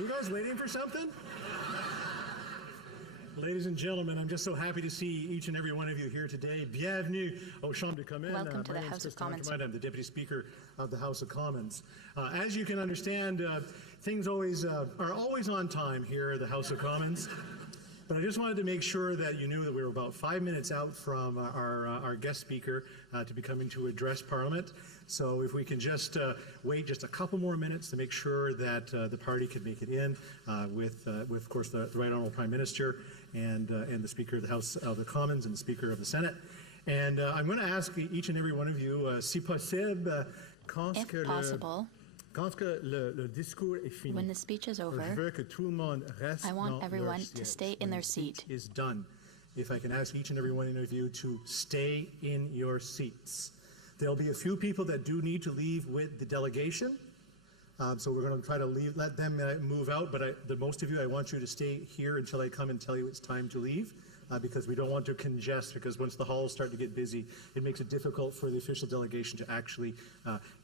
You guys waiting for something? Ladies and gentlemen, I'm just so happy to see each and every one of you here today. Bienvenue aux Chambres de Communes. Welcome to the House of Commons. I'm the Deputy Speaker of the House of Commons. As you can understand, things are always on time here at the House of Commons. But I just wanted to make sure that you knew that we were about 5 minutes out from our guest speaker to be coming to address Parliament. So if we can just wait just a couple more minutes to make sure that the party can make it in with of course, the Right Honourable Prime Minister and the Speaker of the House of the Commons and the Speaker of the Senate. And I'm going to ask each and every one of you, si possible, if possible, when the speech is over, I want everyone to stay in their seat. Is done. If I can ask each and every one of you to stay in your seats. There'll be a few people that do need to leave with the delegation. So we're going to try to let them move out, but the most of you, I want you to stay here until I come and tell you it's time to leave. Because we don't want to congest, because once the halls start to get busy, it makes it difficult for the official delegation to actually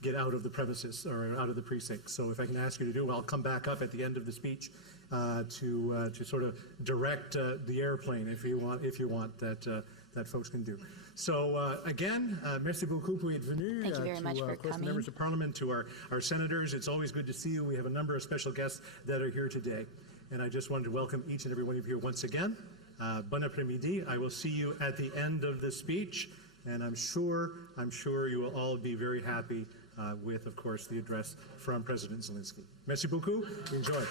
get out of the premises or out of the precinct. So if I can ask you to do, I'll come back up at the end of the speech to sort of direct the airplane if you want that folks can do. So again, merci beaucoup pour être venu. Thank you very much for coming. Members of Parliament, to our senators, it's always good to see you. We have a number of special guests that are here today. And I just wanted to welcome each and every one of you once again. Bon après-midi. I will see you at the end of the speech, and I'm sure you will all be very happy with, of course, the address from President Zelenskyy. Merci beaucoup. Enjoy.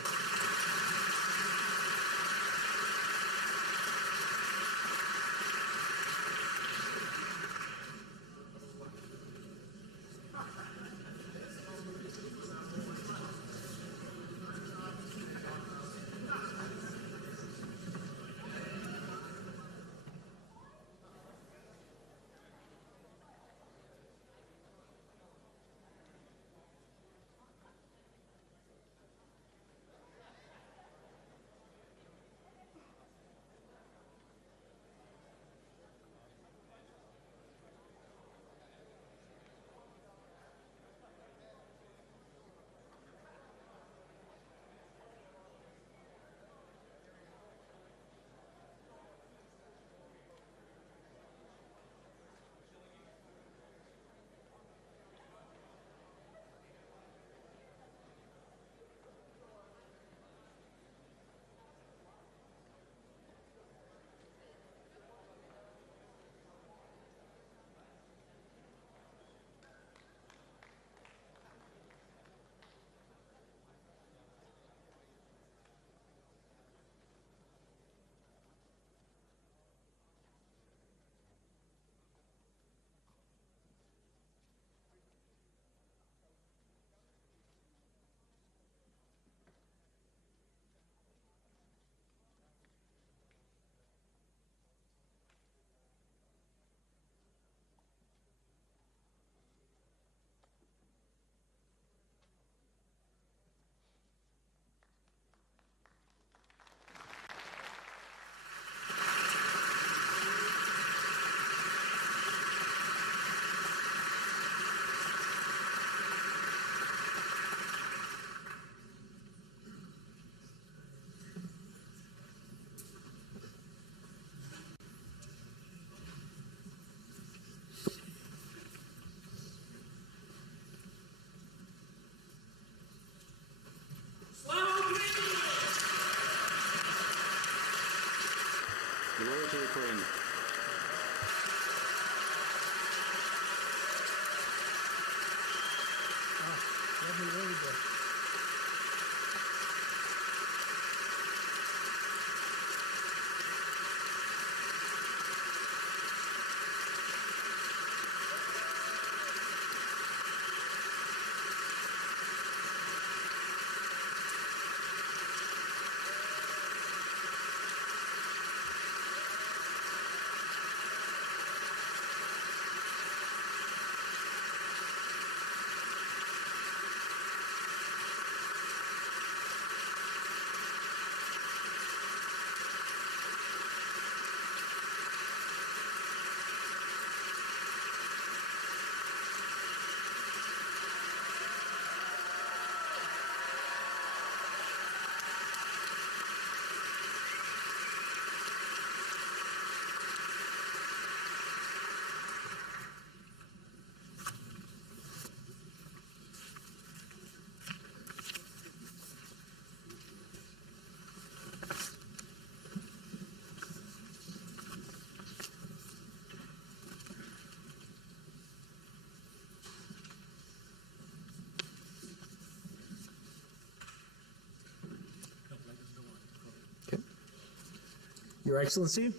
Your Excellency,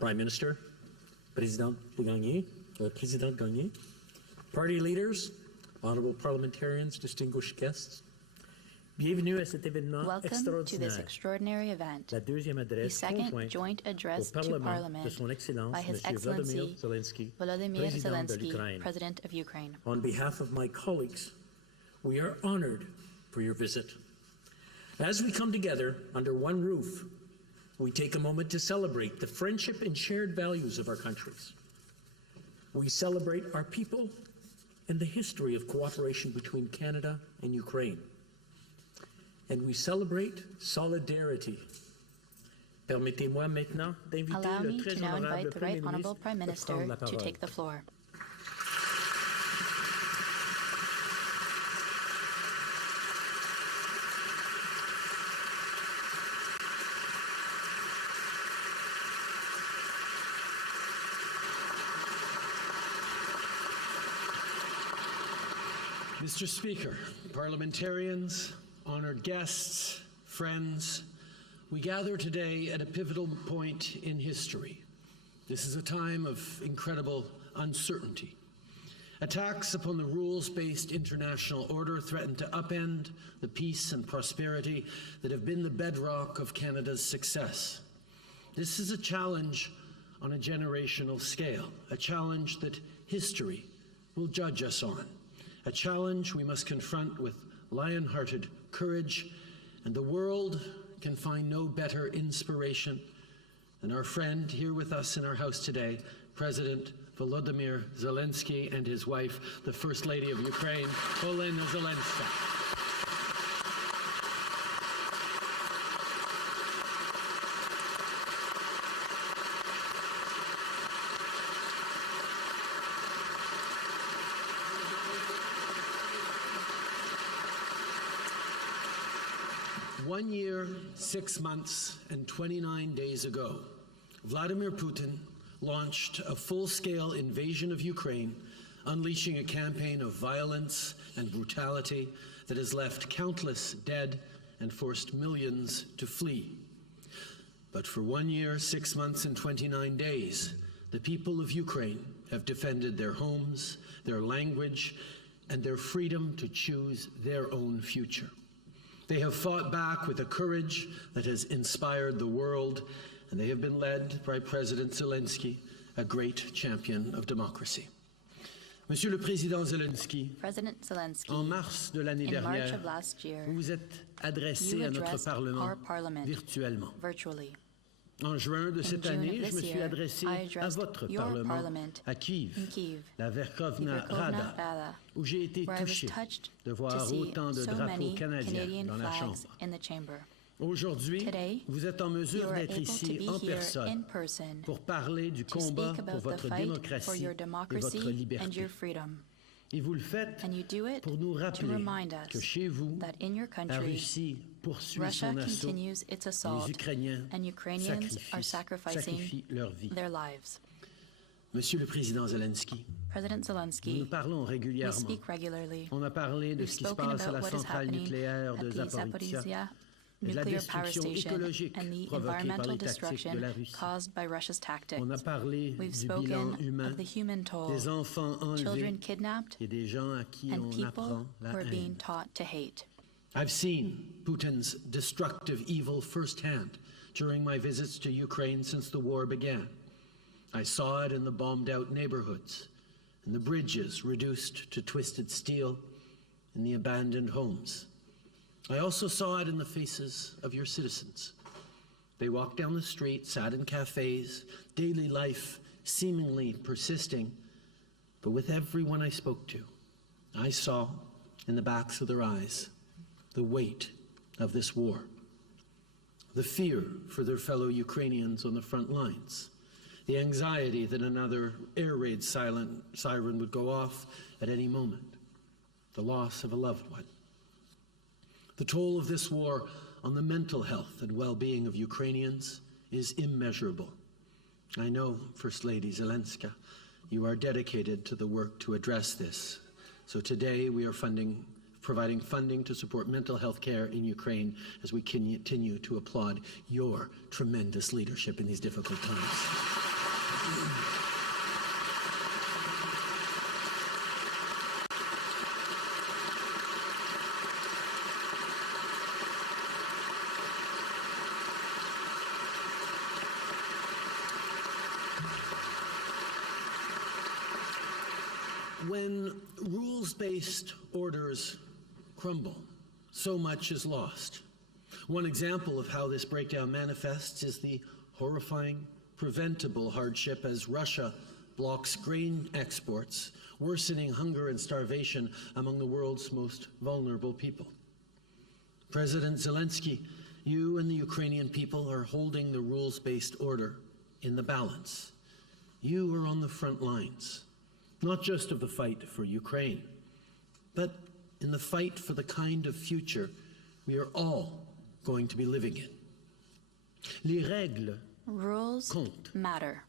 Prime Minister, Président Gagné, party leaders, honorable parliamentarians, distinguished guests, bienvenue à cet événement Welcome to this extraordinaire. extraordinary event, La deuxième the adresse second conjointe joint address au to Parlement Parliament de Son Excellence by His M. Vladimir Excellency Zelenskyy, Volodymyr Président de Zelenskyy, l'Ukraine. President of Ukraine. On behalf of my colleagues, we are honored for your visit. As we come together under one roof, we take a moment to celebrate the friendship and shared values of our countries. We celebrate our people and the history of cooperation between Canada and Ukraine. And we celebrate solidarity. Permettez-moi maintenant d'inviter Allow le me très to now honorable invite the Right Premier Honorable ministre Prime de Minister prendre la to parole. take the floor. Mr. Speaker, parliamentarians, honored guests, friends, we gather today at a pivotal point in history. This is a time of incredible uncertainty. Attacks upon the rules-based international order threaten to upend the peace and prosperity that have been the bedrock of Canada's success. This is a challenge on a generational scale, a challenge that history will judge us on. A challenge we must confront with lion-hearted courage, and the world can find no better inspiration than our friend here with us in our house today, President Volodymyr Zelenskyy, and his wife, the First Lady of Ukraine, Olena Zelenska. One year, 6 months, and 29 days ago, Vladimir Putin launched a full-scale invasion of Ukraine, unleashing a campaign of violence and brutality that has left countless dead and forced millions to flee. But for 1 year, 6 months, and 29 days, the people of Ukraine have defended their homes, their language, and their freedom to choose their own future. They have fought back with a courage that has inspired the world, and they have been led by President Zelenskyy, a great champion of democracy. Monsieur le Président Zelenskyy, President Zelenskyy, en mars de l'année in March dernière, of last year, vous vous êtes adressé you à notre addressed Parlement our Parliament virtuellement. virtually. En juin de cette June of année, je this me suis year, adressé I à addressed votre your Parlement Parliament à Kiev, in Kiev, la Verkhovna the Verkhovna Rada, Rada, où j'ai été where I was touché touched de to voir see autant de so drapeaux many canadiens Canadian dans la flags Chambre. in the chamber. Aujourd'hui, Today, vous êtes en You mesure are d'être able to ici be en here in personne person pour parler du to combat speak pour about the votre fight for démocratie your et votre democracy and liberté. your freedom. Et vous le faites And you do it pour nous to rappeler remind que us chez vous, that in your la country, Russie poursuit Russia son assaut, continues its les assault, Ukrainiens and Ukrainians are sacrifient leur vie. their lives. Monsieur le Président Zelenskyy, President nous Zelenskyy, parlons we régulièrement. speak regularly. On a parlé de We've ce qui se spoken passe à about la what is centrale happening nucléaire de at the Zaporizhia Zaporizhia et de la nuclear power destruction station écologique and the provoquée par environmental les tactiques de destruction la Russie. caused by Russia's tactics. On a parlé We've du bilan spoken humain, of the human toll, des enfants enlevés children kidnapped, et des gens à qui and on people apprend la who are being haine. taught to hate. I've seen Putin's destructive evil firsthand during my visits to Ukraine since the war began. I saw it in the bombed-out neighborhoods, in the bridges reduced to twisted steel, in the abandoned homes. I also saw it in the faces of your citizens. They walked down the street, sat in cafes, daily life seemingly persisting, but with everyone I spoke to, I saw in the backs of their eyes the weight of this war, the fear for their fellow Ukrainians on the front lines, the anxiety that another air raid siren would go off at any moment, the loss of a loved one. The toll of this war on the mental health and well-being of Ukrainians is immeasurable. I know, First Lady Zelenska, you are dedicated to the work to address this. So today we are funding providing funding to support mental health care in Ukraine as we continue to applaud your tremendous leadership in these difficult times. When rules-based orders crumble, so much is lost. One example of how this breakdown manifests is the horrifying, preventable hardship as Russia blocks grain exports, worsening hunger and starvation among the world's most vulnerable people. President Zelenskyy, you and the Ukrainian people are holding the rules-based order in the balance. You are on the front lines, not just of the fight for Ukraine, but in the fight for the kind of future we are all going to be living in. Les règles Rules comptent. matter.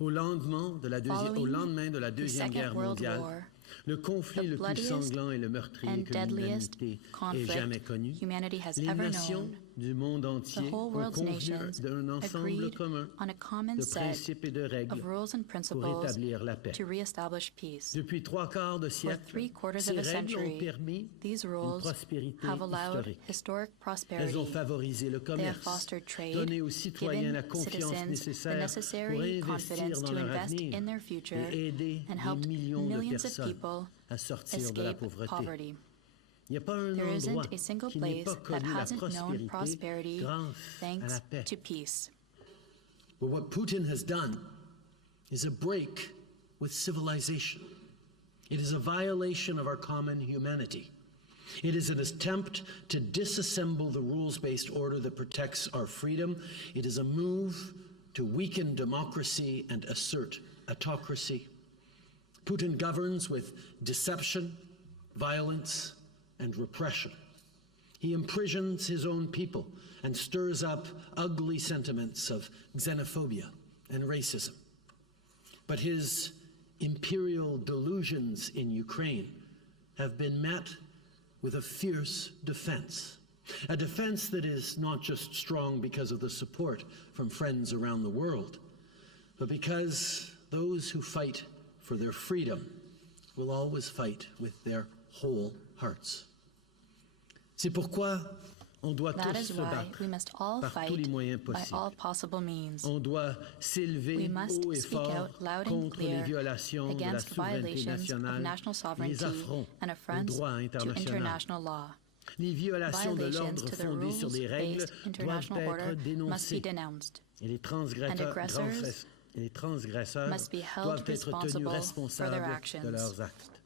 Au lendemain de la Deuxième Guerre mondiale, le conflit le plus sanglant et le meurtrier que l'humanité ait jamais connu, les nations du monde entier ont convenu d'un ensemble commun de principes et de règles pour établir la paix. Depuis 3/4 de siècle, ces règles ont permis une prospérité historique. Elles ont favorisé le commerce, donné aux citoyens la confiance nécessaire pour investir dans leur avenir et aider des millions de personnes à sortir de la pauvreté. Il n'y a pas un endroit qui n'ait pas connu la prospérité grâce à la paix. But what Putin has done is a break with civilization. It is a violation of our common humanity. It is an attempt to disassemble the rules-based order that protects our freedom. It is a move to weaken democracy and assert autocracy. Putin governs with deception, violence, and repression. He imprisons his own people and stirs up ugly sentiments of xenophobia and racism. But his imperial delusions in Ukraine have been met with a fierce defense. A defense that is not just strong because of the support from friends around the world, but because those who fight for their freedom will always fight with their whole hearts. C'est pourquoi on doit That tous is se why battre we must all par tous les fight moyens by all possibles. possible means. On doit s'élever We must haut et speak fort out loud and contre les clear violations de la against souveraineté violations of nationale national et les sovereignty affronts and au affronts droit to international. international law. Les violations de Violations l'ordre to the fondées sur des règles rules-based doivent international order être must be dénoncées denounced. et les transgresseurs must be held doivent être tenus responsible for their responsables actions. de leurs actes.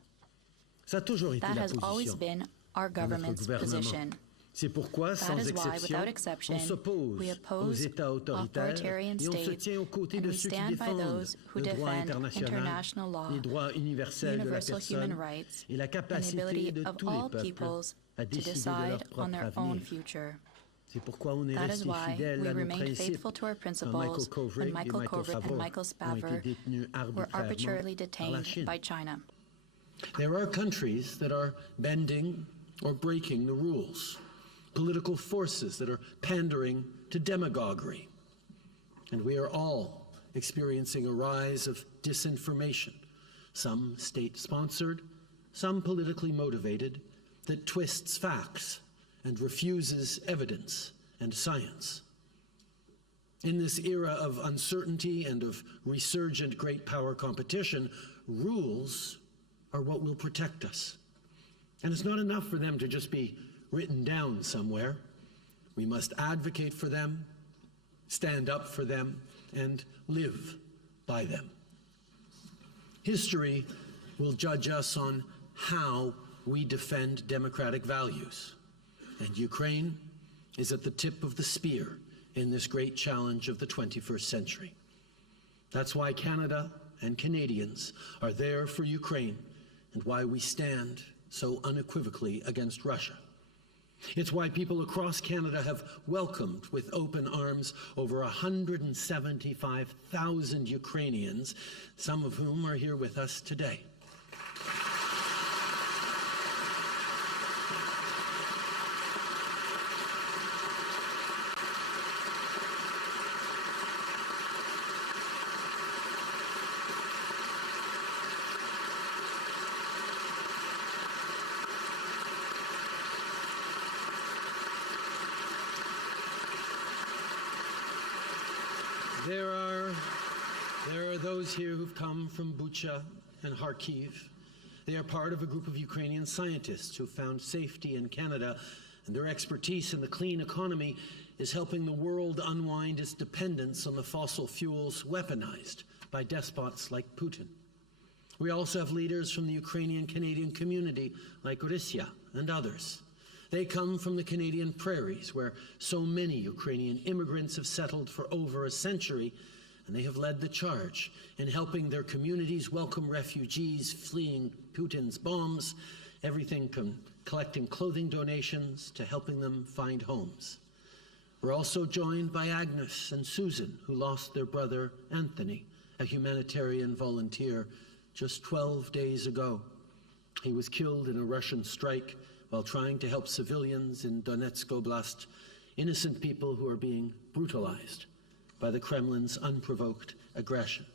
Ça a toujours été That la has always position been our de notre government's gouvernement. position. C'est pourquoi, That sans is why, exception, without exception, on s'oppose we aux oppose États autoritaires authoritarian et on se states, tient aux côtés and de we ceux qui stand by défendent those who le droit defend international, international law, les droits universels de la universal human personne rights, et la and the capacité ability de of tous all les peuples peoples à to décider de decide leur on propre their own avenir. future. C'est pourquoi on est That is resté why fidèle we à nos remain principes faithful to our quand Michael principles Kovrig when et Michael Michael Kovrig and Spavor Michael ont été Spavor détenus were arbitrarily arbitrairement par la detained Chine. by China. There are countries that are bending or breaking the rules, political forces that are pandering to demagoguery. And we are all experiencing a rise of disinformation, some state-sponsored, some politically motivated, that twists facts and refuses evidence and science. In this era of uncertainty and of resurgent great power competition, rules are what will protect us. And it's not enough for them to just be written down somewhere. We must advocate for them, stand up for them, and live by them. History will judge us on how we defend democratic values. And Ukraine is at the tip of the spear in this great challenge of the 21st century. That's why Canada and Canadians are there for Ukraine and why we stand so unequivocally against Russia. It's why people across Canada have welcomed with open arms over 175,000 Ukrainians, some of whom are here with us today. There are those here who've come from Bucha and Kharkiv. They are part of a group of Ukrainian scientists who found safety in Canada, and their expertise in the clean economy is helping the world unwind its dependence on the fossil fuels weaponized by despots like Putin. We also have leaders from the Ukrainian-Canadian community like Orisia and others. They come from the Canadian prairies, where so many Ukrainian immigrants have settled for over a century, and they have led the charge in helping their communities welcome refugees fleeing Putin's bombs, everything from collecting clothing donations to helping them find homes. We're also joined by Agnes and Susan, who lost their brother Anthony, a humanitarian volunteer, just 12 days ago. He was killed in a Russian strike while trying to help civilians in Donetsk Oblast, innocent people who are being brutalized by the Kremlin's unprovoked aggression.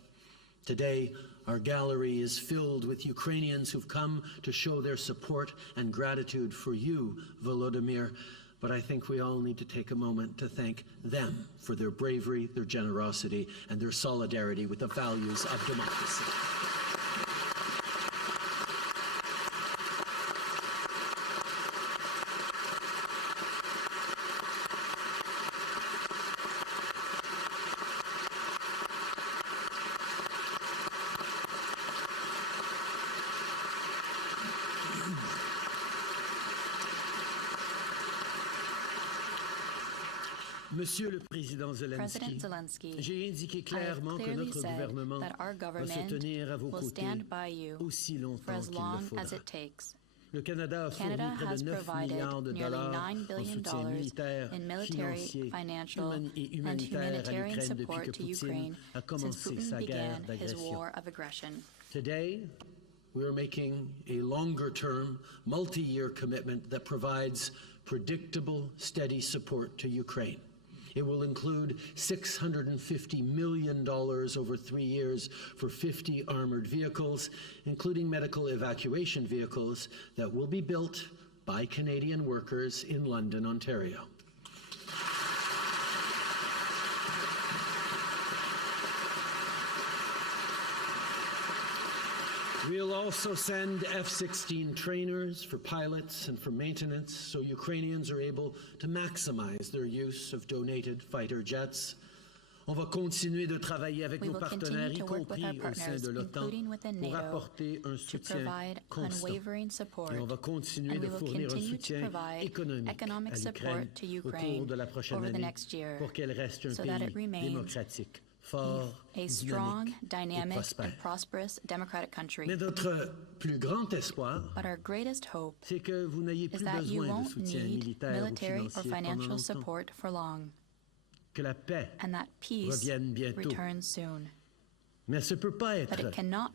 Today, our gallery is filled with Ukrainians who've come to show their support and gratitude for you, Volodymyr, but I think we all need to take a moment to thank them for their bravery, their generosity, and their solidarity with the values of democracy. Monsieur le Président Zelenskyy, j'ai indiqué clairement que notre gouvernement va se tenir à vos côtés aussi longtemps qu'il le faudra. Le Canada a fourni près de 9 milliards de dollars en soutien militaire, financier et humanitaire à l'Ukraine depuis que Poutine a commencé sa guerre d'agression. Today, we are making a longer-term, multi-year commitment that provides predictable, steady support to Ukraine. It will include $650 million over 3 years for 50 armored vehicles, including medical evacuation vehicles that will be built by Canadian workers in London, Ontario. We'll also send F-16 trainers for pilots and for maintenance so Ukrainians are able to maximize their use of donated fighter jets. On va continuer de travailler avec nos partenaires, y compris au sein de l'OTAN, pour apporter un soutien constant. Et on va continuer de fournir un soutien économique à l'Ukraine au cours de la prochaine année pour qu'elle reste un pays démocratique, fort, dynamique et prospère. Mais notre plus grand espoir, c'est que vous n'ayez plus besoin de soutien militaire ou financier pendant longtemps. Que la paix revienne bientôt. Mais ce ne peut pas être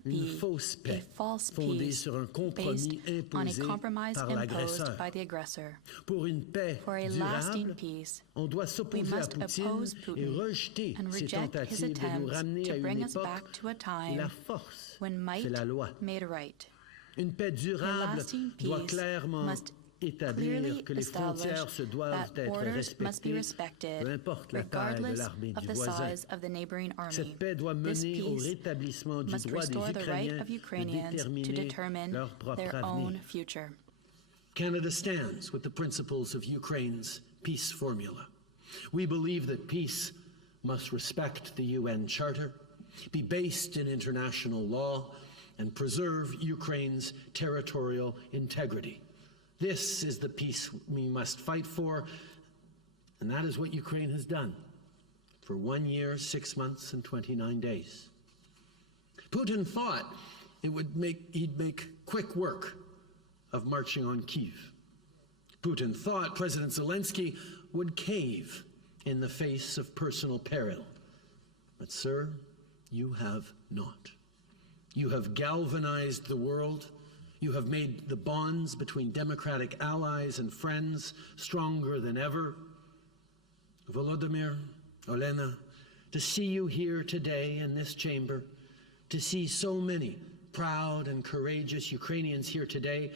une fausse paix fondée sur un compromis imposé par l'agresseur. Pour une paix durable, on doit s'opposer à Poutine et rejeter ses tentatives de nous ramener à une époque où la force fait la loi. Une paix durable doit clairement établir que les frontières se doivent être respectées, peu importe la taille de l'armée du voisin. Cette paix doit mener au rétablissement du droit des Ukrainiens de déterminer leur propre avenir. Canada stands with the principles of Ukraine's peace formula. We believe that peace must respect the UN Charter, be based in international law, and preserve Ukraine's territorial integrity. This is the peace we must fight for, and that is what Ukraine has done for 1 year, 6 months, and 29 days. Putin thought he'd make quick work of marching on Kyiv. Putin thought President Zelenskyy would cave in the face of personal peril. But, sir, you have not. You have galvanized the world. You have made the bonds between democratic allies and friends stronger than ever. Volodymyr, Olena, to see you here today in this chamber, to see so many proud and courageous Ukrainians here today,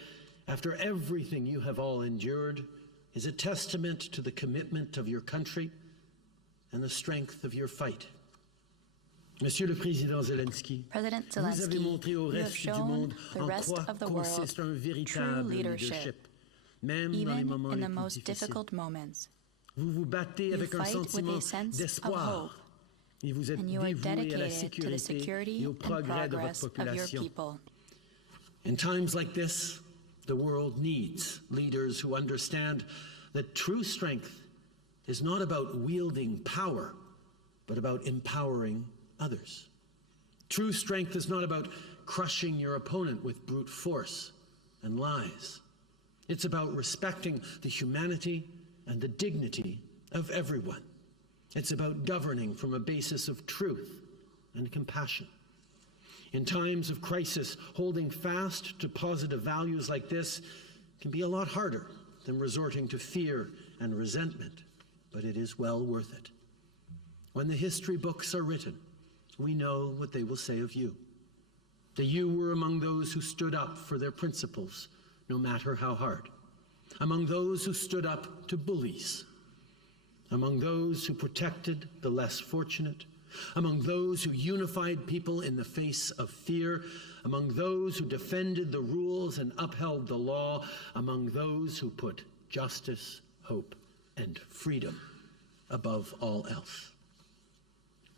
after everything you have all endured, is a testament to the commitment of your country and the strength of your fight. Monsieur le Président Zelenskyy, President vous avez Zelenskyy, montré au you have reste du shown monde the en rest quoi of the world consiste un true véritable leadership, leadership, même dans les even moments in les the plus most difficiles. difficult moments. Vous vous battez You avec un fight with sentiment a sense of d'espoir hope, et vous êtes and you are dévoué à la dedicated to the sécurité security et au and progrès de votre progress of your population. people. In times like this, the world needs leaders who understand that true strength is not about wielding power, but about empowering others. True strength is not about crushing your opponent with brute force and lies. It's about respecting the humanity and the dignity of everyone. It's about governing from a basis of truth and compassion. In times of crisis, holding fast to positive values like this can be a lot harder than resorting to fear and resentment, but it is well worth it. When the history books are written, we know what they will say of you. That you were among those who stood up for their principles, no matter how hard. Among those who stood up to bullies. Among those who protected the less fortunate. Among those who unified people in the face of fear. Among those who defended the rules and upheld the law. Among those who put justice, hope, and freedom above all else.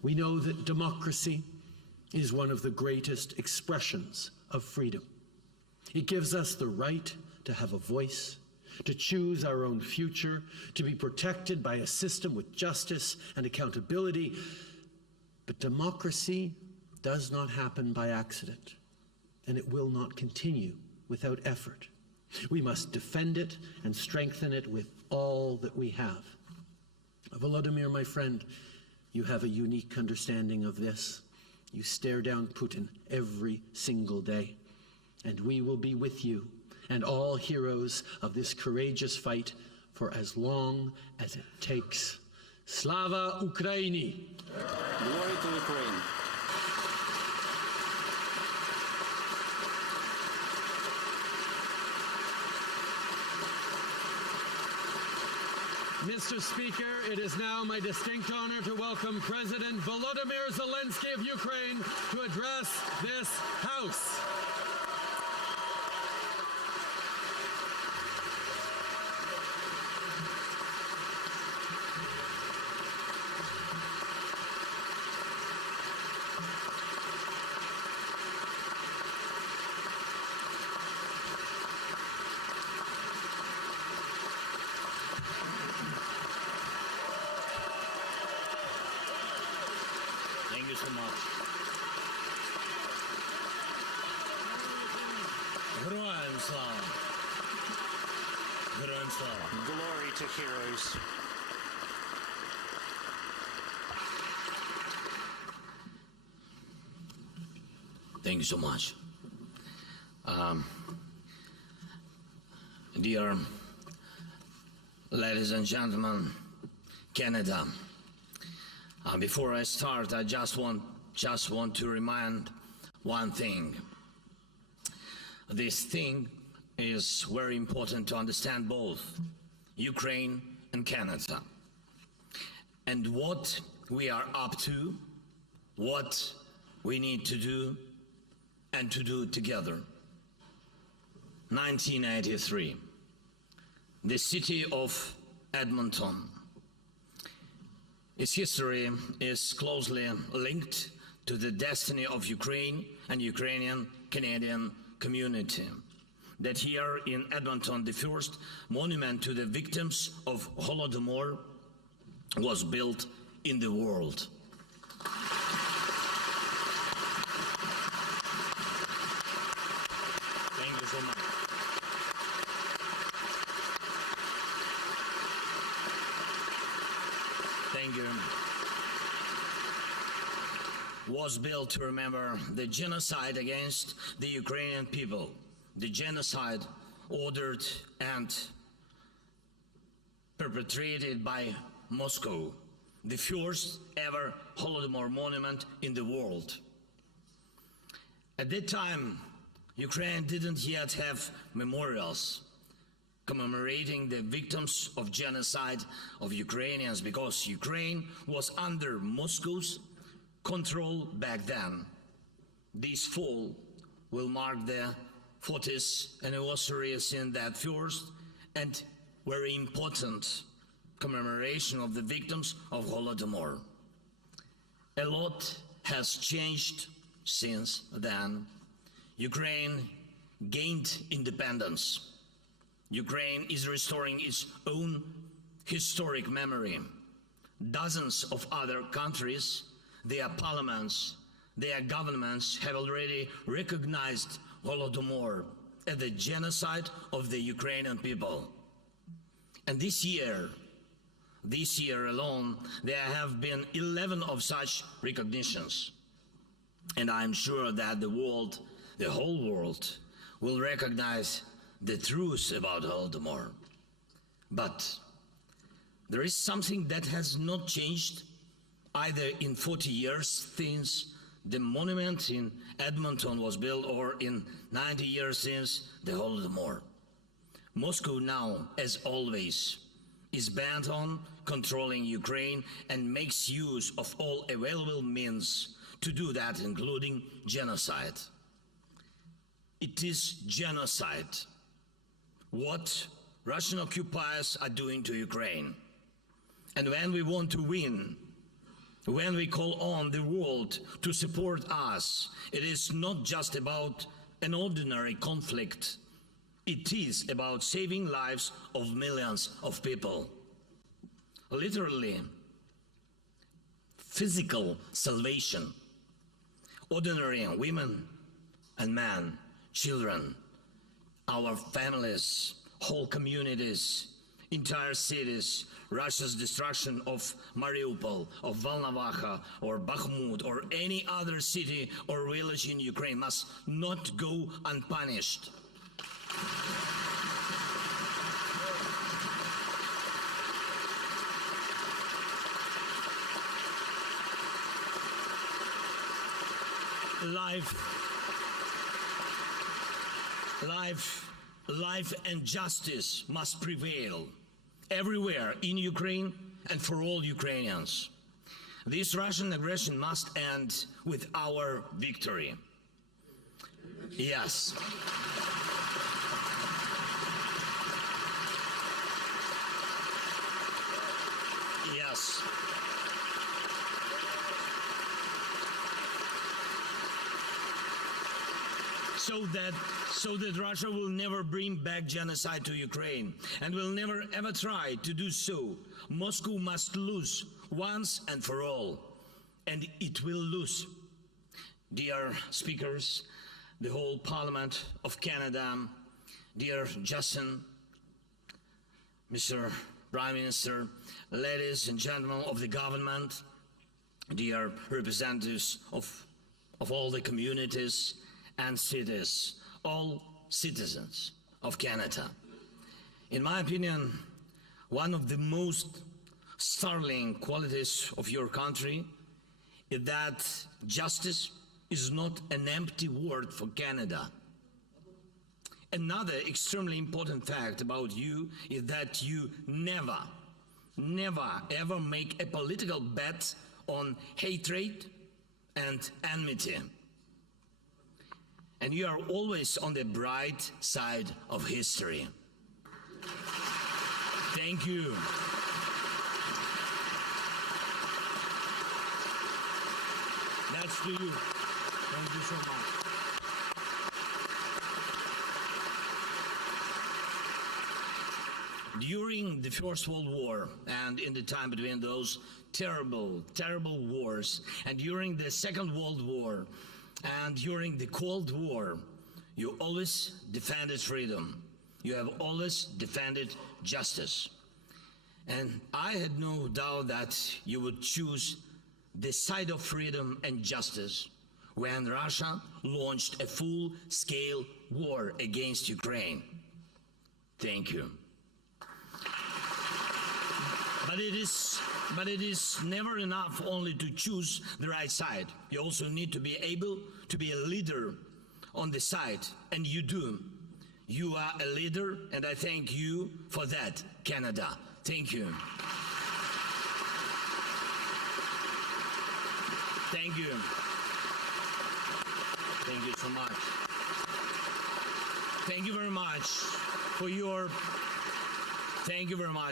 We know that democracy is one of the greatest expressions of freedom. It gives us the right to have a voice, to choose our own future, to be protected by a system with justice and accountability. But democracy does not happen by accident, and it will not continue without effort. We must defend it and strengthen it with all that we have. Volodymyr, my friend, you have a unique understanding of this. You stare down Putin every single day, and we will be with you and all heroes of this courageous fight for as long as it takes. Slava Ukraini! Glory to Ukraine! Mr. Speaker, it is now my distinct honor to welcome President Volodymyr Zelenskyy of Ukraine to address this House. Thank you so much. Героям слава! Героям слава! Glory to heroes! Thank you so much. Dear ladies and gentlemen, Canada. Before I start, I just want to remind one thing. This thing is very important to understand both Ukraine and Canada. And what we are up to, what we need to do, and to do together. 1983, the city of Edmonton. Its history is closely linked to the destiny of Ukraine and Ukrainian Canadian community. That here in Edmonton, the first monument to the victims of Holodomor was built in the world. Thank you so much. Thank you. Was built to remember the genocide against the Ukrainian people, the genocide ordered and perpetrated by Moscow, the first ever Holodomor monument in the world. At that time, Ukraine didn't yet have memorials commemorating the victims of genocide of Ukrainians because Ukraine was under Moscow's control back then. This fall will mark the 40th anniversary in that first and very important commemoration of the victims of Holodomor. A lot has changed since then. Ukraine gained independence. Ukraine is restoring its own historic memory. Dozens of other countries, their parliaments, their governments have already recognized Holodomor as the genocide of the Ukrainian people. And this year alone, there have been 11 of such recognitions. And I'm sure that the whole world, will recognize the truth about Holodomor. But there is something that has not changed either in 40 years since the monument in Edmonton was built or in 90 years since the Holodomor. Moscow now, as always, is bent on controlling Ukraine and makes use of all available means to do that, including genocide. It is genocide what Russian occupiers are doing to Ukraine. And when we want to win, when we call on the world to support us, it is not just about an ordinary conflict. It is about saving lives of millions of people. Literally, physical salvation. Ordinary women and men, children, our families, whole communities, entire cities. Russia's destruction of Mariupol, of Volnovakha, or Bakhmut, or any other city or village in Ukraine must not go unpunished. Life and justice must prevail everywhere in Ukraine and for all Ukrainians. This Russian aggression must end with our victory. Yes. Yes. So that Russia will never bring back genocide to Ukraine and will never ever try to do so. Moscow must lose once and for all, and it will lose. Dear speakers, the whole Parliament of Canada, dear Justin, Mr. Prime Minister, ladies and gentlemen of the government, dear representatives of all the communities and cities, all citizens of Canada. In my opinion, one of the most startling qualities of your country is that justice is not an empty word for Canada. Another extremely important fact about you is that you never ever make a political bet on hatred and enmity. And you are always on the bright side of history. Thank you. That's to you. Thank you so much. During the First World War and in the time between those terrible wars, and during the Second World War, and during the Cold War, you always defended freedom. You have always defended justice. And I had no doubt that you would choose the side of freedom and justice when Russia launched a full-scale war against Ukraine. Thank you. But it is never enough only to choose the right side. You also need to be able to be a leader on the side, and you do. You are a leader, and I thank you for that, Canada. Thank you. Thank you. Thank you so much. Thank you very much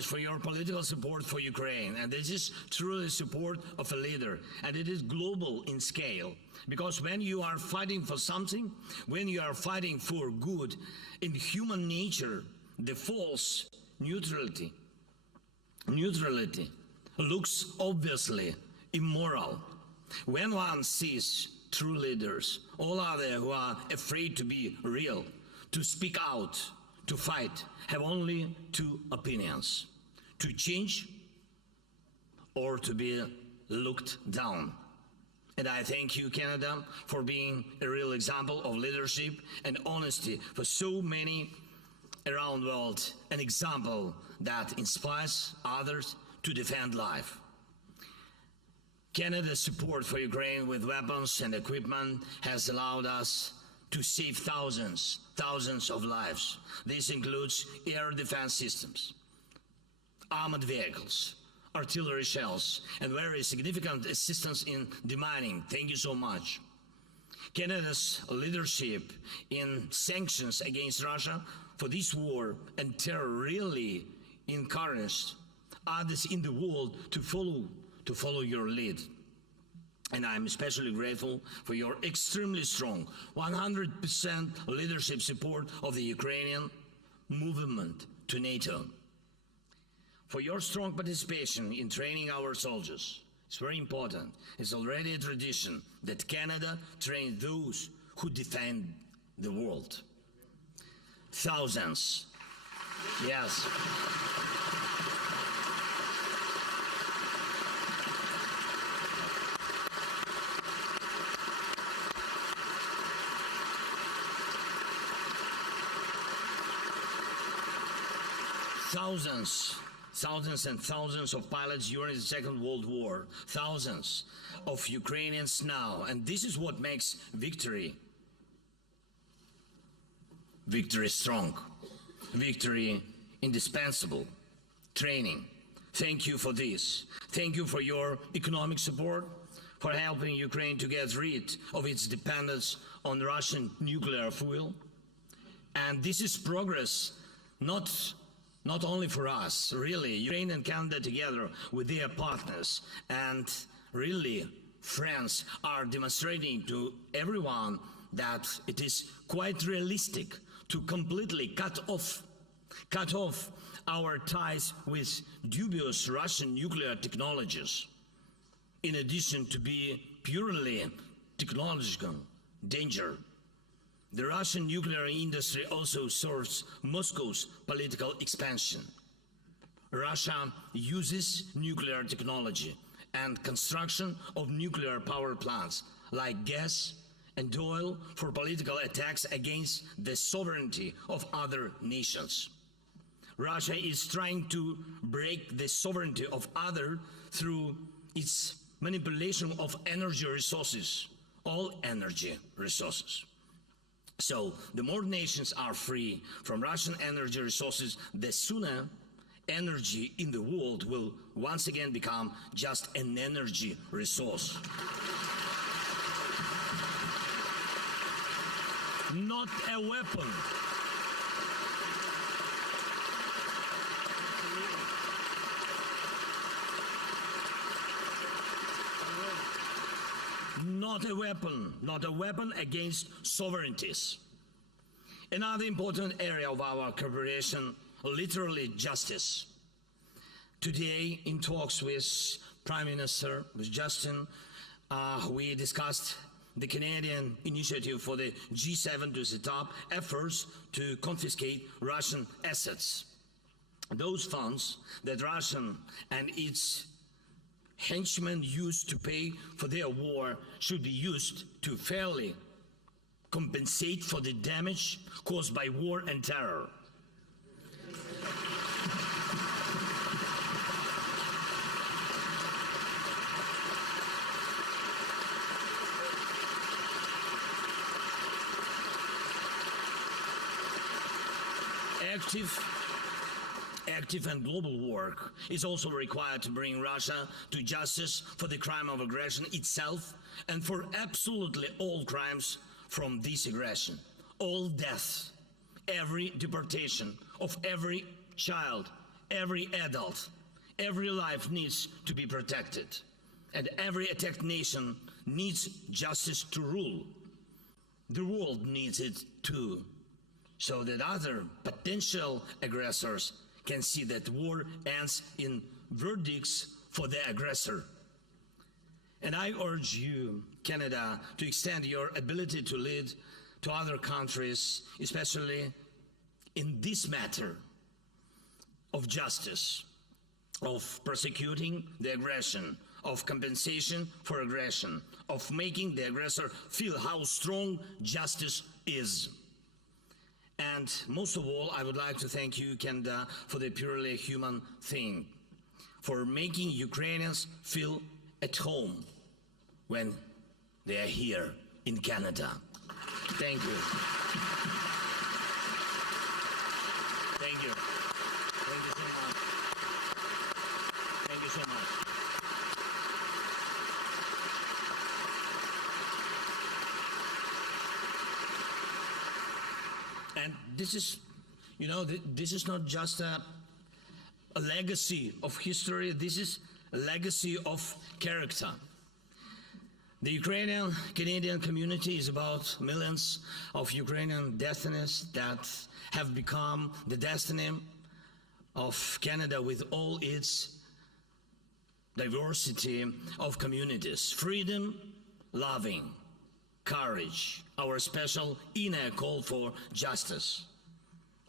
for your political support for Ukraine. And this is truly support of a leader. And it is global in scale. Because when you are fighting for something, when you are fighting for good, in human nature, the false neutrality looks obviously immoral. When one sees true leaders, all others who are afraid to be real, to speak out, to fight, have only two opinions: to change or to be looked down. And I thank you, Canada, for being a real example of leadership and honesty for so many around the world, an example that inspires others to defend life. Canada's support for Ukraine with weapons and equipment has allowed us to save thousands of lives. This includes air defense systems, armored vehicles, artillery shells, and very significant assistance in demining. Thank you so much. Canada's leadership in sanctions against Russia for this war and terror really encouraged others in the world to follow your lead. And I'm especially grateful for your extremely strong 100% leadership support of the Ukrainian movement to NATO. For your strong participation in training our soldiers. It's very important. It's already a tradition that Canada trains those who defend the world. Thousands. Yes. Thousands and thousands of pilots during the Second World War, thousands of Ukrainians now, and this is what makes victory strong, victory indispensable, training. Thank you for this. Thank you for your economic support, for helping Ukraine to get rid of its dependence on Russian nuclear fuel. And this is progress, not only for us, really, Ukraine and Canada together with their partners and really friends are demonstrating to everyone that it is quite realistic to completely cut off our ties with dubious Russian nuclear technologies, in addition to be purely technological danger. The Russian nuclear industry also serves Moscow's political expansion. Russia uses nuclear technology and construction of nuclear power plants like gas and oil for political attacks against the sovereignty of other nations. Russia is trying to break the sovereignty of others through its manipulation of energy resources, all energy resources. So the more nations are free from Russian energy resources, the sooner energy in the world will once again become just an energy resource. Not a weapon. Not a weapon against sovereignties. Another important area of our cooperation, literally justice. Today, in talks with Prime Minister, with Justin, we discussed the Canadian initiative for the G7 to set up efforts to confiscate Russian assets. Those funds that Russia and its henchmen used to pay for their war should be used to fairly compensate for the damage caused by war and terror. collective and global work is also required to bring Russia to justice for the crime of aggression itself and for absolutely all crimes from this aggression. All deaths, every deportation of every child, every adult, every life needs to be protected. And every attacked nation needs justice to rule. The world needs it too, so that other potential aggressors can see that war ends in verdicts for the aggressor. And I urge you, Canada, to extend your ability to lead to other countries, especially in this matter of justice, of prosecuting the aggression, of compensation for aggression, of making the aggressor feel how strong justice is. And most of all, I would like to thank you, Canada, for the purely human thing, for making Ukrainians feel at home when they are here in Canada. Thank you. Thank you. Thank you so much. Thank you so much. And this is, this is not just a legacy of history, this is a legacy of character. The Ukrainian Canadian community is about millions of Ukrainian destinies that have become the destiny of Canada with all its diversity of communities. Freedom, loving, courage, our special inner call for justice.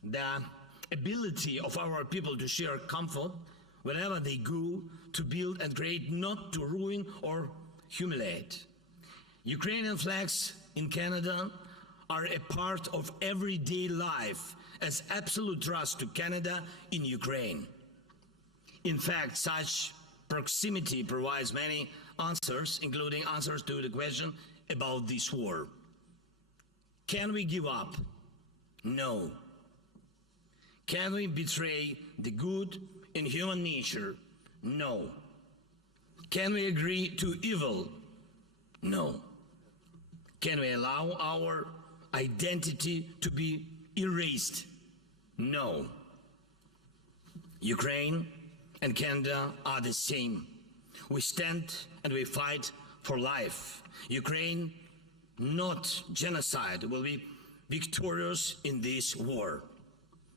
The ability of our people to share comfort wherever they go, to build and create, not to ruin or humiliate. Ukrainian flags in Canada are a part of everyday life as absolute trust to Canada in Ukraine. In fact, such proximity provides many answers, including answers to the question about this war. Can we give up? No. Can we betray the good in human nature? No. Can we agree to evil? No. Can we allow our identity to be erased? No. Ukraine and Canada are the same. We stand and we fight for life. Ukraine, not genocide, will be victorious in this war.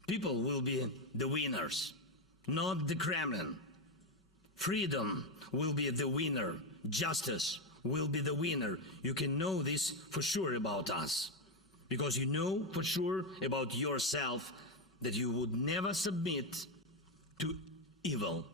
People will be the winners, not the Kremlin. Freedom will be the winner. Justice will be the winner. You can know this for sure about us, because you know for sure about yourself that you would never submit to evil.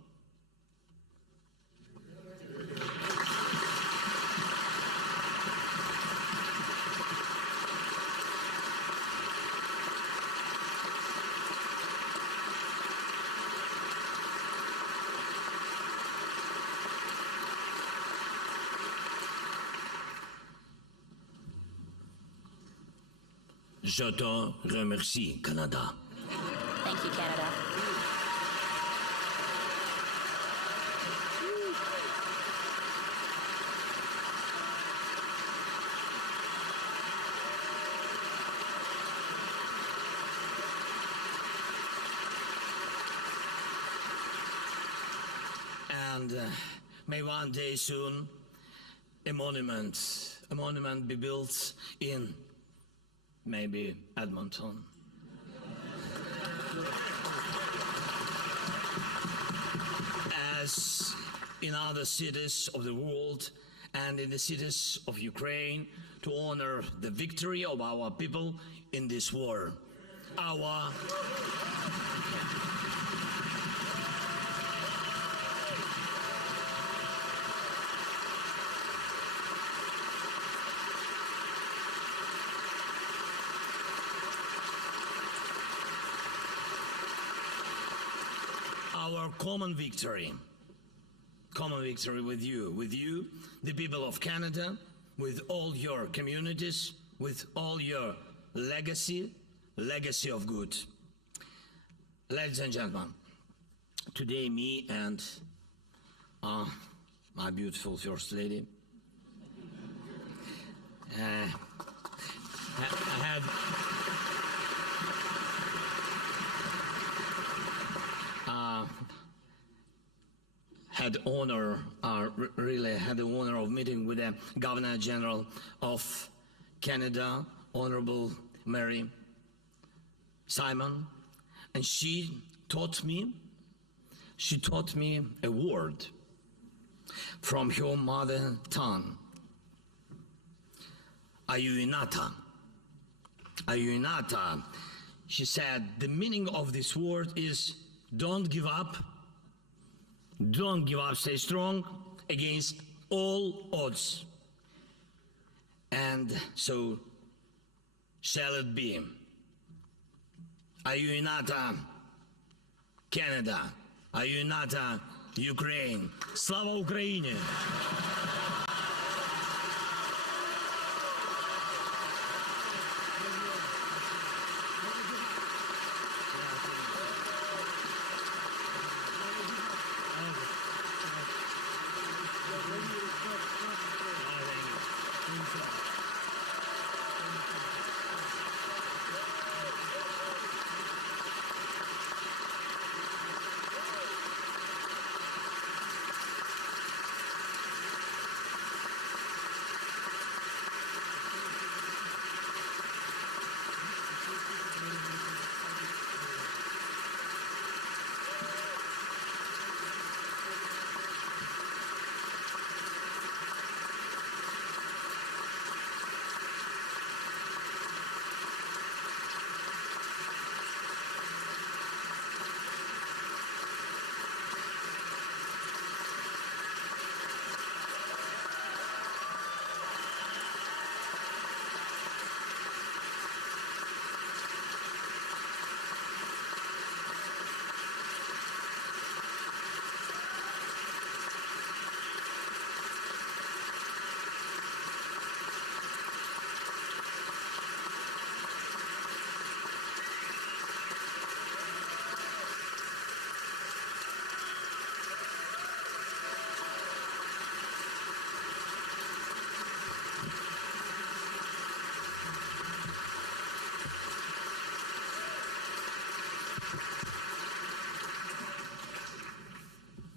Je te remercie, Canada. Thank you, Canada. And may one day soon a monument be built in maybe Edmonton. As in other cities of the world and in the cities of Ukraine, to honor the victory of our people in this war. Our common victory with you, the people of Canada, with all your communities, with all your legacy of good. Ladies and gentlemen, today me and my beautiful First Lady really had the honor of meeting with the Governor General of Canada, Honorable Mary Simon, and she taught me a word from her mother tongue. Ayuinata. Ayuinata. She said the meaning of this word is don't give up. Don't give up, stay strong against all odds. And so shall it be. Ayuinata, Canada. Ayuinata, Ukraine. Slava Ukraini!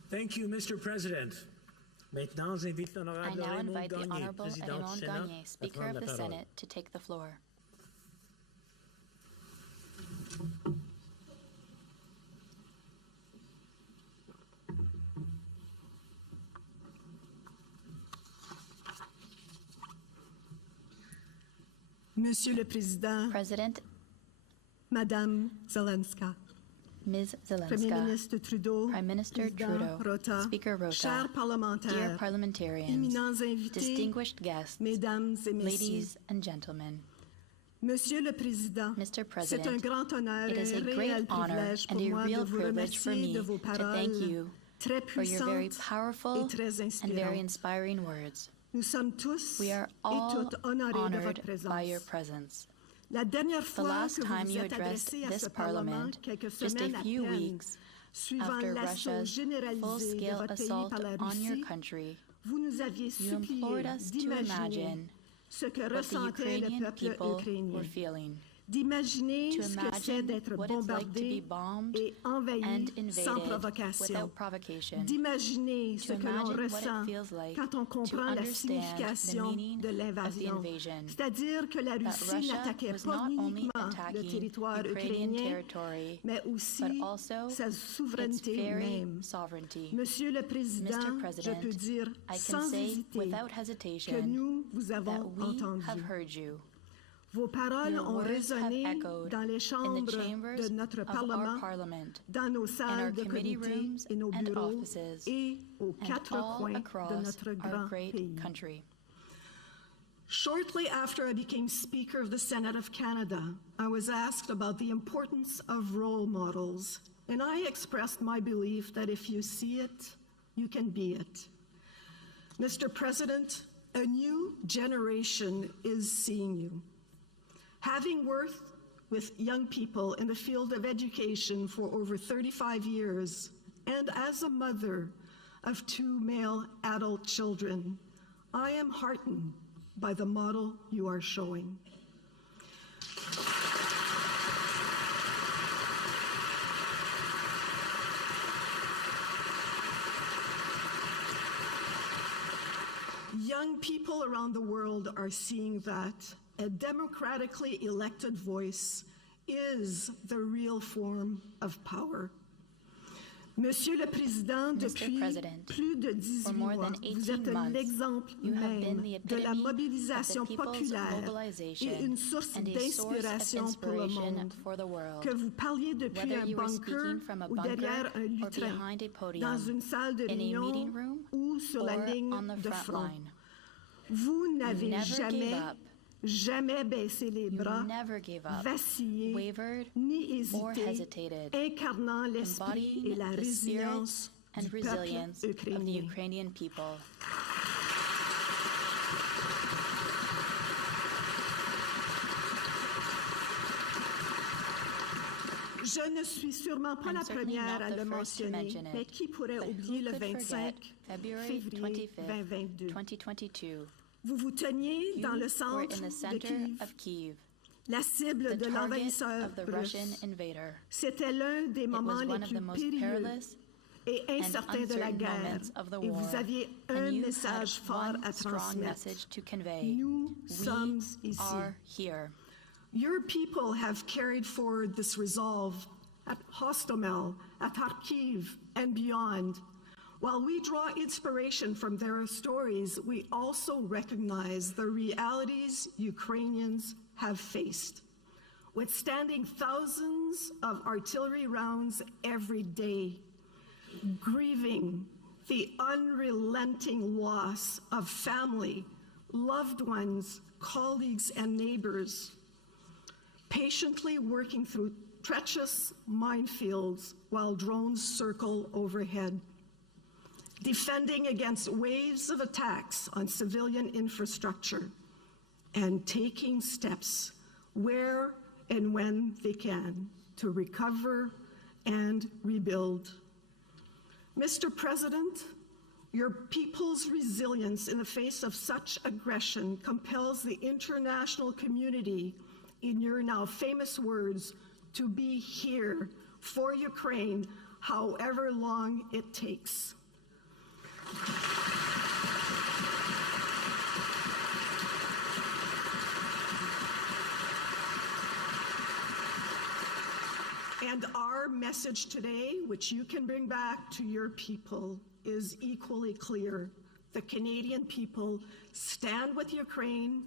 Thank you, Mr. President. Maintenant, j'invite I l'honorable now Raymond invite the Gagné, Honorable président du Raymond Sénat, Gagné, à Speaker prendre of la the parole. Senate, to take the floor. Monsieur le Président, President, Madame Zelenskyy, Ms. Premier Zelenskyy, ministre Trudeau, Prime Minister Président Trudeau, Rota, Speaker Rota, chers dear parlementaires, parliamentarians, éminents invités, distinguished guests, Mesdames et Messieurs, ladies and gentlemen, Monsieur le Président, Mr. c'est un President, grand honneur it et is un a great réel honor privilège and pour a moi de real vous privilege for remercier me de vos to thank paroles you très for your very puissantes powerful et très and very inspirantes. inspiring words. Nous sommes tous We are et all toutes honorés de honored votre présence. by your presence. La dernière The fois last que vous time vous you êtes addressed adressé à this ce Parlement, Parliament, quelques just a semaines à few peine, weeks suivant after l'assaut Russia's généralisé de full-scale votre pays assault par la on your Russie, country, vous nous aviez you implored supplié us to d'imaginer imagine ce que what the ressentait le Ukrainian peuple people were ukrainien, feeling, d'imaginer to ce que c'est imagine d'être what it's like to be bombardé bombed et envahi and sans invaded provocation, without provocation, d'imaginer ce to que l'on imagine what it ressent feels like quand on to comprend la understand the signification meaning de of the l'invasion, invasion, c'est-à-dire que la that Russie Russia n'attaquait was pas not only uniquement le attacking territoire Ukrainian ukrainien, territory, mais but aussi also sa its souveraineté very même. sovereignty. Monsieur le Président, Mr. je President, peux dire I can sans say hésiter without que hesitation nous vous that avons we entendu. have heard you. Vos paroles Your ont words have résonné echoed dans les in the chambres chambers de notre of Parlement, our Parliament, dans nos in our salles de committee comité rooms et nos and bureaux offices, et aux and quatre all coins de across notre our grand great pays. country. Shortly after I became Speaker of the Senate of Canada, I was asked about the importance of role models, and I expressed my belief that if you see it, you can be it. Mr. President, a new generation is seeing you. Having worked with young people in the field of education for over 35 years and as a mother of 2 male adult children, I am heartened by the model you are showing. Young people around the world are seeing that a democratically elected voice is the real form of power. Monsieur le Président, depuis plus de 18 mois, vous êtes l'exemple même de la mobilisation populaire et une source d'inspiration pour le monde. Que vous parliez depuis un bunker ou derrière un lutrin, dans une salle de réunion ou sur la ligne de front. Vous n'avez jamais baissé les bras, vacillé, ni hésité, incarnant l'esprit et la résilience du peuple ukrainien. Je ne suis sûrement pas la première à le mentionner, mais qui pourrait oublier le 25 février 2022? Vous vous teniez dans le centre de Kiev, la cible de l'envahisseur russe. C'était l'un des moments les plus périlleux et incertains de la guerre, et vous aviez un message fort à transmettre. Nous sommes ici. Your people have carried forward this resolve at Hostomel, at Kharkiv, and beyond. While we draw inspiration from their stories, we also recognize the realities Ukrainians have faced. Withstanding thousands of artillery rounds every day, grieving the unrelenting loss of family, loved ones, colleagues, and neighbors, patiently working through treacherous minefields while drones circle overhead, defending against waves of attacks on civilian infrastructure, and taking steps where and when they can to recover and rebuild. Mr. President, your people's resilience in the face of such aggression compels the international community, in your now famous words, to be here for Ukraine, however long it takes. And our message today, which you can bring back to your people, is equally clear. The Canadian people stand with Ukraine.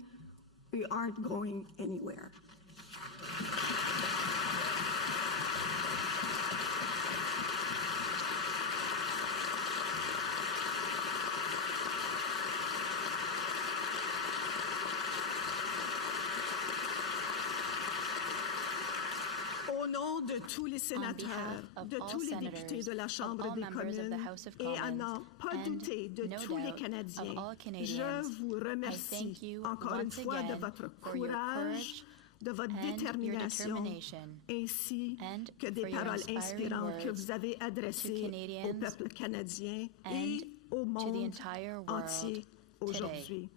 We aren't going anywhere. Au nom de tous les sénateurs, de tous les députés de la Chambre des communes et à n'en pas douter de tous les Canadiens, je vous remercie encore une fois de votre courage, de votre détermination, ainsi que des paroles inspirantes que vous avez adressées au peuple canadien et au monde entier aujourd'hui.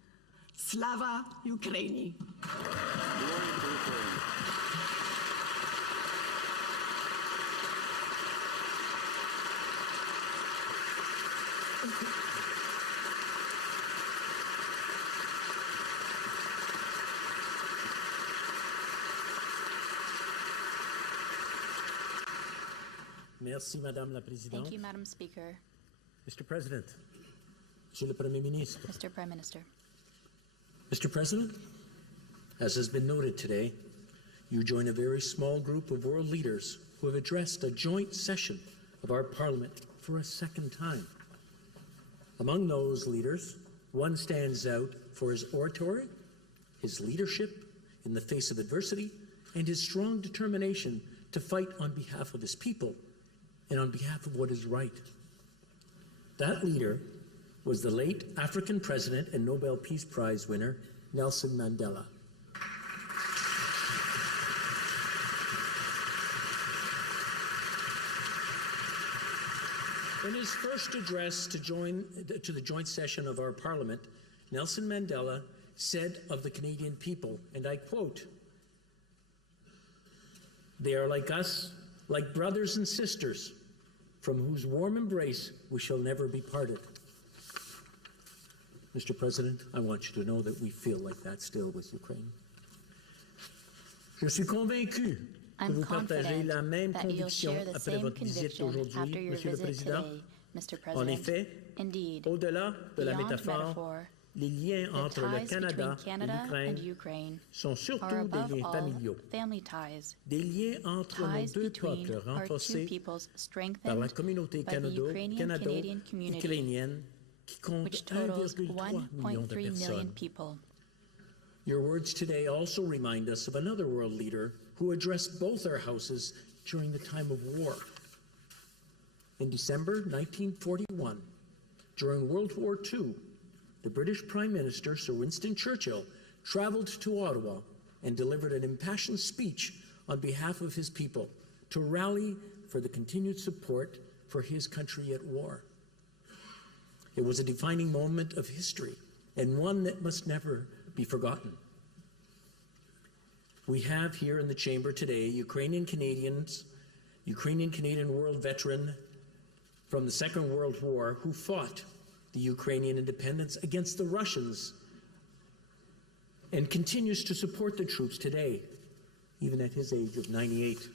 Slava Ukraini! Merci, Madame la Présidente. Thank you, Madam Speaker. Mr. President, Monsieur le Premier Ministre. Mr. Prime Minister. Mr. President, as has been noted today, you join a very small group of world leaders who have addressed a joint session of our Parliament for a second time. Among those leaders, one stands out for his oratory, his leadership in the face of adversity, and his strong determination to fight on behalf of his people and on behalf of what is right. That leader was the late African president and Nobel Peace Prize winner, Nelson Mandela. In his first address to the joint session of our Parliament, Nelson Mandela said of the Canadian people, and I quote, "They are like us, like brothers and sisters, from whose warm embrace we shall never be parted." Mr. President, I want you to know that we feel like that still with Ukraine. Je suis convaincu que vous partagez la même conviction après votre visite aujourd'hui, Monsieur le Président. En effet, au-delà de la métaphore, les liens entre le Canada et l'Ukraine sont surtout des liens familiaux, des liens entre nos deux peuples renforcés par la communauté canado-ukrainienne qui compte 1,3 million de personnes. Your words today also remind us of another world leader who addressed both our houses during the time of war. In December 1941, during World War II, the British Prime Minister, Sir Winston Churchill, traveled to Ottawa and delivered an impassioned speech on behalf of his people to rally for the continued support for his country at war. It was a defining moment of history and one that must never be forgotten. We have here in the chamber today Ukrainian Canadian world veteran from the Second World War who fought the Ukrainian independence against the Russians and continues to support the troops today, even at his age of 98.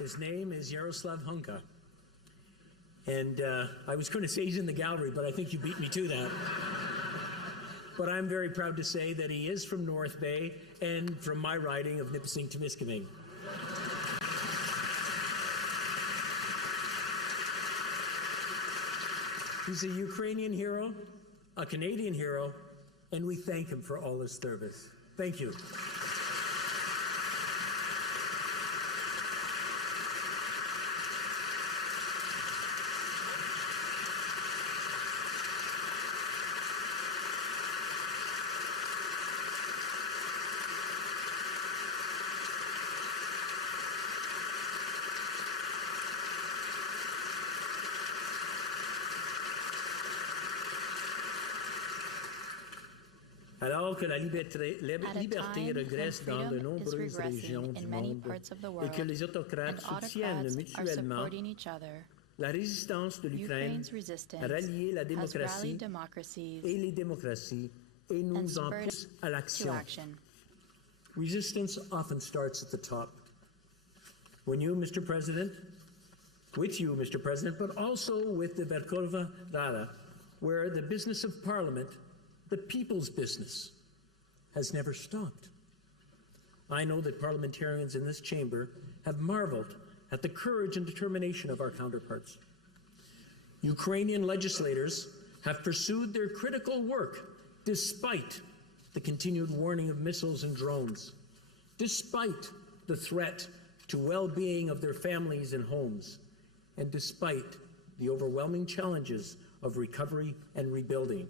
His name is Yaroslav Hunka. And I was going to say he's in the gallery, but I think you beat me to that. But I'm very proud to say that he is from North Bay and from my riding of Nipissing-Temiskaming. He's a Ukrainian hero, a Canadian hero, and we thank him for all his service. Thank you. Alors que la liberté regresse dans de nombreuses régions du monde et que les autocrates soutiennent mutuellement la résistance de l'Ukraine à rallier la démocratie et les démocraties et nous en pousse à l'action. Resistance often starts at the top. With you, Mr. President, but also with the Verkhovna Rada, where the business of Parliament, the people's business, has never stopped. I know that parliamentarians in this chamber have marveled at the courage and determination of our counterparts. Ukrainian legislators have pursued their critical work despite the continued warning of missiles and drones, despite the threat to well-being of their families and homes, and despite the overwhelming challenges of recovery and rebuilding.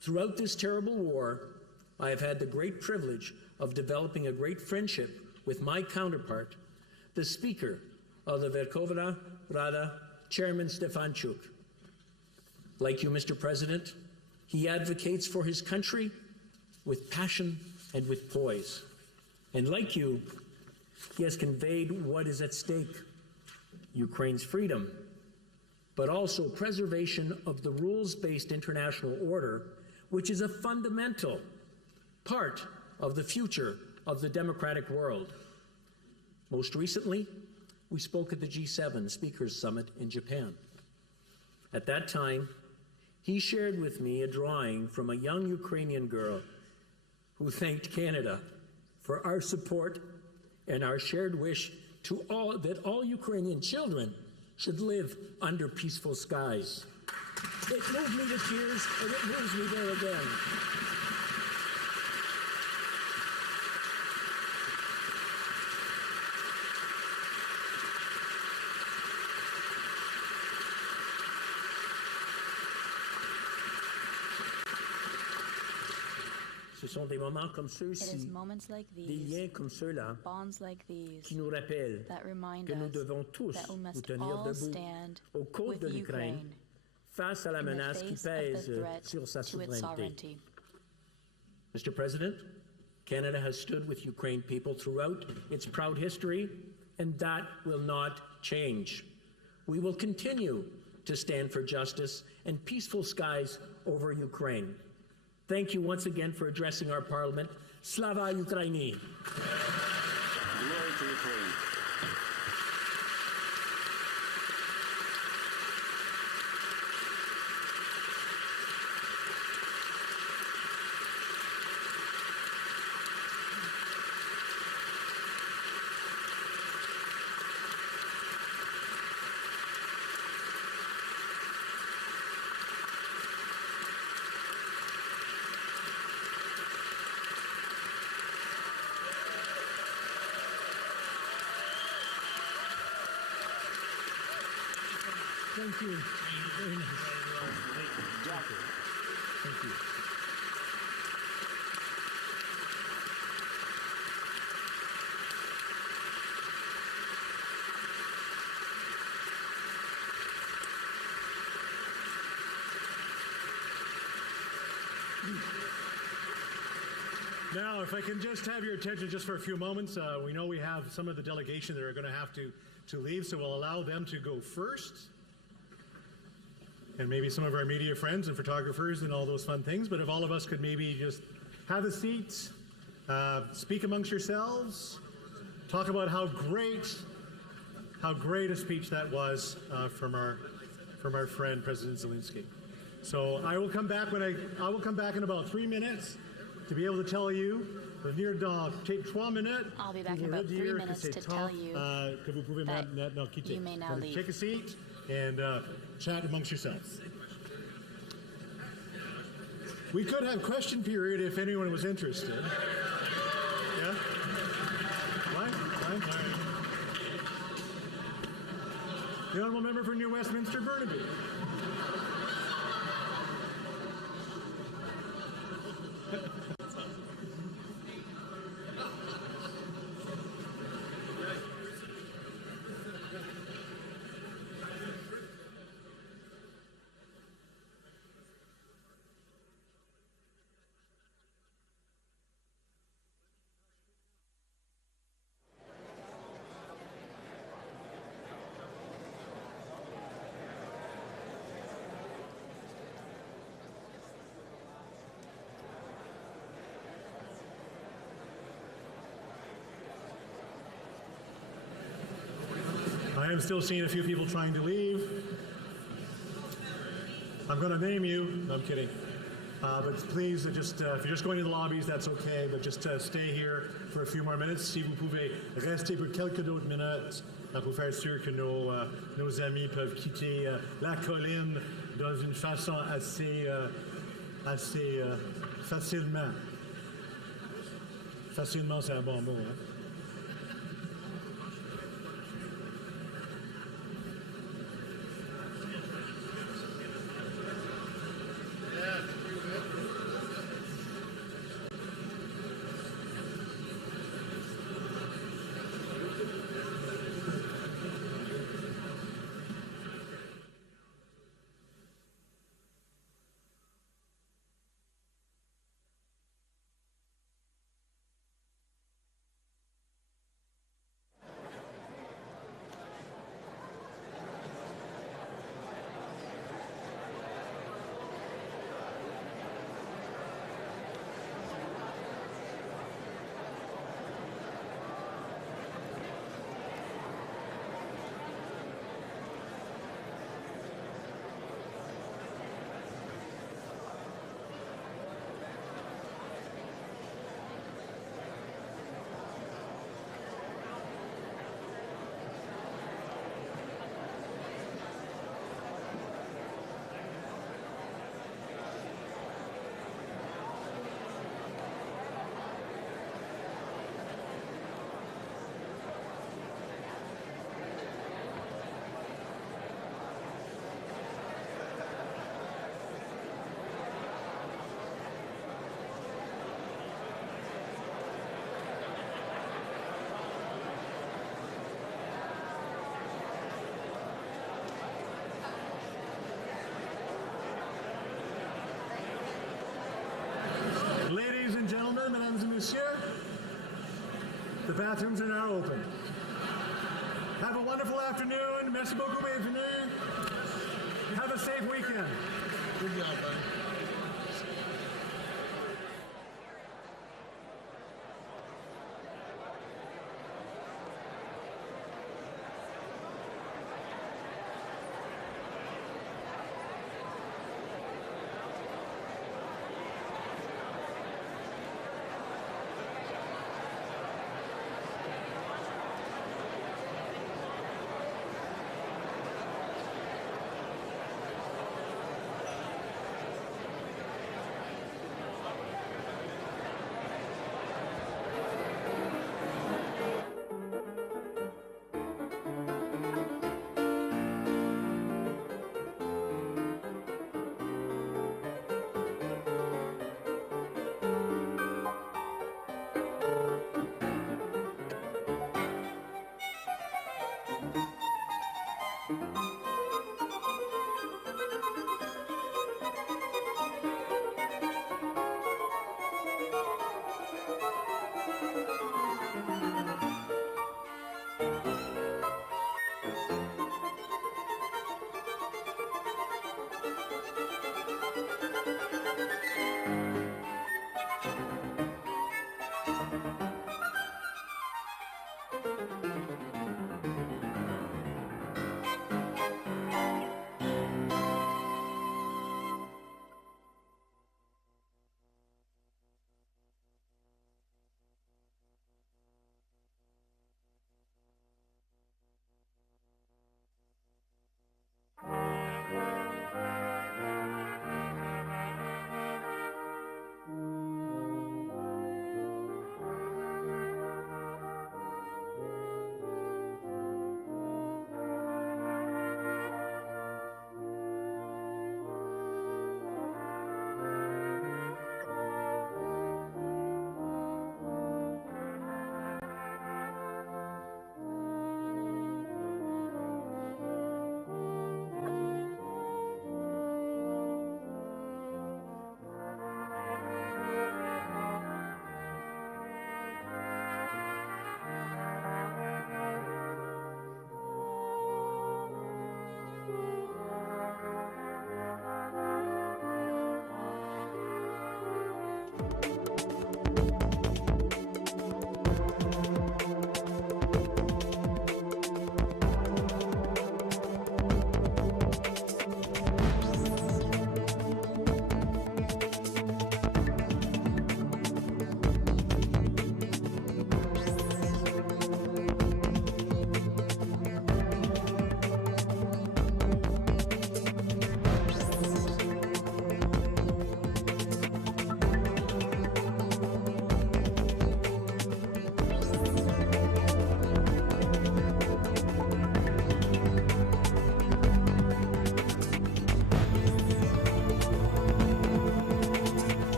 Throughout this terrible war, I have had the great privilege of developing a great friendship with my counterpart, the Speaker of the Verkhovna Rada, Chairman Stefanchuk. Like you, Mr. President, he advocates for his country with passion and with poise. And like you, he has conveyed what is at stake: Ukraine's freedom, but also preservation of the rules-based international order, which is a fundamental part of the future of the democratic world. Most recently, we spoke at the G7 Speakers Summit in Japan. At that time, he shared with me a drawing from a young Ukrainian girl who thanked Canada for our support and our shared wish that all Ukrainian children should live under peaceful skies. It moved me to tears, and it moves me there again. Ce sont des moments comme It is ceux-ci, moments like des these, liens comme ceux-là, bonds like these, qui nous rappellent that remind que nous us devons tous that we nous must tenir all debout stand aux côtes with de l'Ukraine Ukraine face à la in the menace qui face of pèse the threat sur sa to its souveraineté. sovereignty. Mr. President, Canada has stood with Ukraine people throughout its proud history, and that will not change. We will continue to stand for justice and peaceful skies over Ukraine. Thank you once again for addressing our Parliament. Slava Ukraini! Glory to Ukraine. Thank you. Very nice. Thank you. Now, if I can just have your attention just for a few moments, we know we have some of the delegation that are going to have to leave, so we'll allow them to go first. And maybe some of our media friends and photographers and all those fun things, but if all of us could maybe just have a seat, speak amongst yourselves, talk about how great a speech that was from our friend President Zelenskyy. So I will come back in about 3 minutes to be able to tell you. Venir dans 3 minutes. I'll be back in about 3 minutes to tell you que vous pouvez that maintenant quitter. you may now leave. Take a seat and chat amongst yourselves. We could have question period if anyone was interested. Yeah? Fine? All right. The Honourable Member for New Westminster, Burnaby. I am still seeing a few people trying to leave. I'm going to name you. No, I'm kidding. But please, if you're just going to the lobbies, that's okay. But just stay here for a few more minutes. Si vous pouvez rester pour quelques d'autres minutes pour faire sûr que nos amis peuvent quitter la colline dans une façon assez facilement. Facilement, c'est un bon mot. Hein? Bonsoir, mesdames et messieurs. The bathrooms are now open. Have a wonderful afternoon. Merci beaucoup, bienvenue. Have a safe weekend. Good job, buddy.